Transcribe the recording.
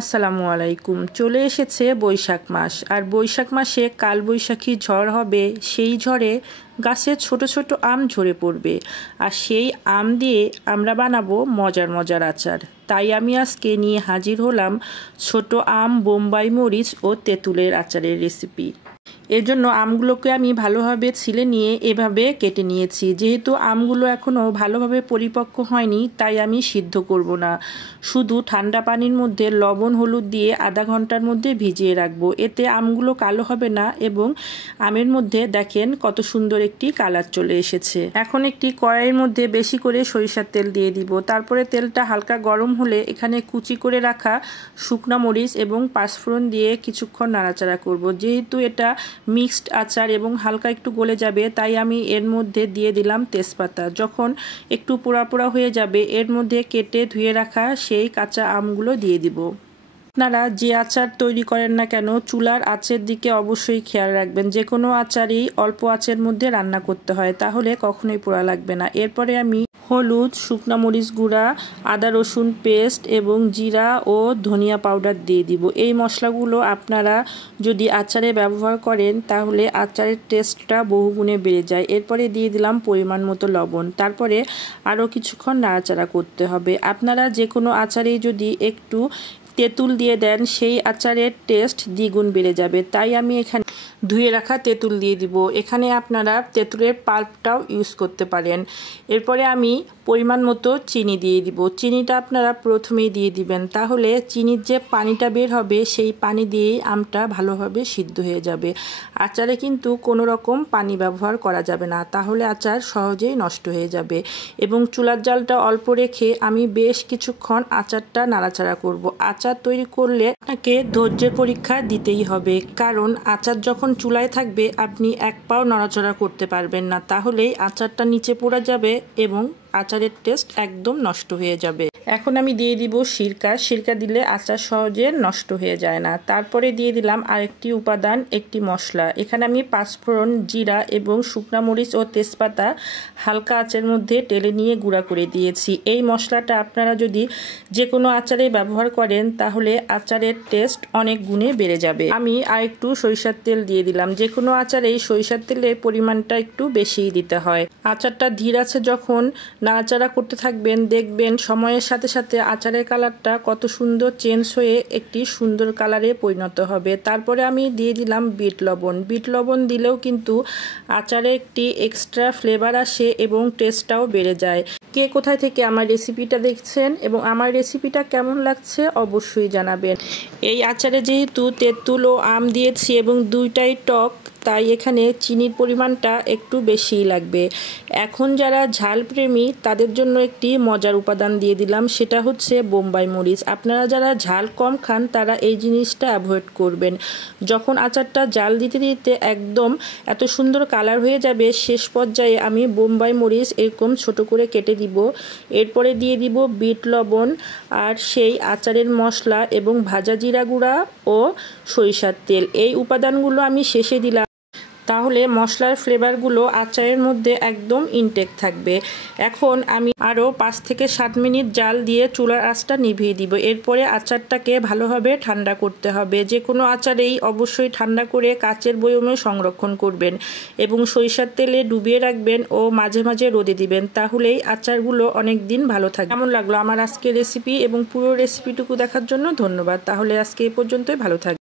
আসসালামু আলাইকুম। চলে এসেছে বৈশাখ মাস, আর বৈশাখ মাসে কালবৈশাখী ঝড় হবে। সেই ঝড়ে গাছে ছোট ছোট আম ঝরে পড়বে, আর সেই আম দিয়ে আমরা বানাবো মজার মজার আচার। তাই আমি আজকে নিয়ে হাজির হলাম ছোট আম, বোম্বাই মরিচ ও তেঁতুলের আচারের রেসিপি। এর জন্য আমগুলোকে আমি ভালোভাবে ছিলে নিয়ে এভাবে কেটে নিয়েছি। যেহেতু আমগুলো এখনও ভালোভাবে পরিপক্ক হয়নি, তাই আমি সিদ্ধ করব না, শুধু ঠান্ডা পানির মধ্যে লবণ হলুদ দিয়ে আধা ঘন্টার মধ্যে ভিজিয়ে রাখবো। এতে আমগুলো কালো হবে না এবং আমের মধ্যে দেখেন কত সুন্দর একটি কালার চলে এসেছে। এখন একটি কড়াইয়ের মধ্যে বেশি করে সরিষার তেল দিয়ে দিব। তারপরে তেলটা হালকা গরম হলে এখানে কুচি করে রাখা শুকনা মরিচ এবং পাঁচফোড়ন দিয়ে কিছুক্ষণ নাড়াচাড়া করব। যেহেতু এটা মিক্সড আচার এবং হালকা একটু গলে যাবে, তাই আমি এর মধ্যে দিয়ে দিলাম তেজপাতা। যখন একটু পোড়া পোড়া হয়ে যাবে, এর মধ্যে কেটে ধুয়ে রাখা সেই কাঁচা আমগুলো দিয়ে দিব। আপনারা যে আচার তৈরি করেন না কেন, চুলার আঁচের দিকে অবশ্যই খেয়াল রাখবেন। যে কোনো আচারই অল্প আঁচের মধ্যে রান্না করতে হয়, তাহলে কখনোই পোড়া লাগবে না। এরপরে আমি হলুদ, শুকনা মরিচ গুঁড়া, আদা রসুন পেস্ট এবং জিরা ও ধনিয়া পাউডার দিয়ে দিব। এই মশলাগুলো আপনারা যদি আচারে ব্যবহার করেন, তাহলে আচারের টেস্টটা বহুগুণে বেড়ে যায়। এরপরে দিয়ে দিলাম পরিমাণ মতো লবণ। তারপরে আরও কিছুক্ষণ নাড়াচাড়া করতে হবে। আপনারা যে কোনো আচারেই যদি একটু তেঁতুল দিয়ে দেন, সেই আচারের টেস্ট দ্বিগুণ বেড়ে যাবে। তাই আমি এখানে ধুয়ে রাখা তেঁতুল দিয়ে দিব। এখানে আপনারা তেঁতুলের পাল্পটাও ইউজ করতে পারেন। এরপরে আমি পরিমাণ মতো চিনি দিয়ে দিব। চিনিটা আপনারা প্রথমেই দিয়ে দিবেন, তাহলে চিনির যে পানিটা বের হবে, সেই পানি দিয়েই আমটা ভালোভাবে সিদ্ধ হয়ে যাবে। আচারে কিন্তু কোনো রকম পানি ব্যবহার করা যাবে না, তাহলে আচার সহজেই নষ্ট হয়ে যাবে। এবং চুলার জালটা অল্প রেখে আমি বেশ কিছুক্ষণ আচারটা নাড়াচাড়া করব। আচার তৈরি করলে আপনাকে ধৈর্যের পরীক্ষা দিতেই হবে, কারণ আচার যখন চুলায় থাকবে আপনি এক পাও নড়াচড়া করতে পারবেন না, তাহলেই আচারটা নিচে পড়ে যাবে এবং আচারের টেস্ট একদম নষ্ট হয়ে যাবে। এখন আমি দিয়ে দিব সিরকা। সিরকা দিলে আচার সহজে নষ্ট হয়ে যায় না। তারপরে দিয়ে দিলাম আরেকটি উপাদান, একটি মশলা। এখানে আমি পাঁচফোড়ন, জিরা এবং শুকনা মরিচ ও তেজপাতা হালকা আঁচের মধ্যে টেলে নিয়ে গুঁড়া করে দিয়েছি। এই মশলাটা আপনারা যদি যে কোনো আচারে ব্যবহার করেন, তাহলে আচারের টেস্ট অনেক গুণে বেড়ে যাবে। আমি আরেকটু সরিষার তেল দিয়ে দিলাম। যে কোনো আচারেই সরিষার তেলের পরিমাণটা একটু বেশিই দিতে হয়। আচারটা ধীর আছে যখন নাড়াচাড়া করতে থাকবেন, দেখবেন সময়ের সাথে সাথে আচারের কালারটা কত সুন্দর চেঞ্জ হয়ে একটি সুন্দর কালারে পরিণত হবে। তারপরে আমি দিয়ে দিলাম বিট লবণ। বিট লবণ দিলেও কিন্তু আচারে একটি এক্সট্রা ফ্লেভার আসে এবং টেস্টটাও বেড়ে যায়। কে কোথায় থেকে আমার রেসিপিটা দেখছেন এবং আমার রেসিপিটা কেমন লাগছে অবশ্যই জানাবেন। এই আচারে যেহেতু তেঁতুল ও আম দিয়েছি এবং দুইটাই টক, তাই এখানে চিনির পরিমাণটা একটু বেশিই লাগবে। এখন যারা ঝাল প্রেমী, তাদের জন্য একটি মজার উপাদান দিয়ে দিলাম, সেটা হচ্ছে বোম্বাই মরিচ। আপনারা যারা ঝাল কম খান, তারা এই জিনিসটা অ্যাভয়েড করবেন। যখন আচারটা জাল দিতে দিতে একদম এত সুন্দর কালার হয়ে যাবে, শেষ পর্যায়ে আমি বোম্বাই মরিচ এরকম ছোট করে কেটে দিব। এরপরে দিয়ে দিব বিট লবণ আর সেই আচারের মশলা এবং ভাজা জিরা গুঁড়া ও সরিষার তেল। এই উপাদানগুলো আমি শেষে দিলাম, তাহলে মশলার ফ্লেভারগুলো আচারের মধ্যে একদম ইনটেক থাকবে। এখন আমি আরও 5 থেকে 7 মিনিট জাল দিয়ে চুলার আঁচটা নিভিয়ে দিব। এরপরে আচারটাকে ভালোভাবে ঠান্ডা করতে হবে। যে কোনো আচারেই অবশ্যই ঠান্ডা করে কাচের বয়মে সংরক্ষণ করবেন এবং সরিষার তেলে ডুবিয়ে রাখবেন ও মাঝে মাঝে রোদে দিবেন, তাহলেই আচারগুলো অনেক দিন ভালো থাকবে। কেমন লাগলো আমার আজকের রেসিপি এবং পুরো রেসিপিটুকু দেখার জন্য ধন্যবাদ। তাহলে আজকে এই পর্যন্তই, ভালো থাকবে।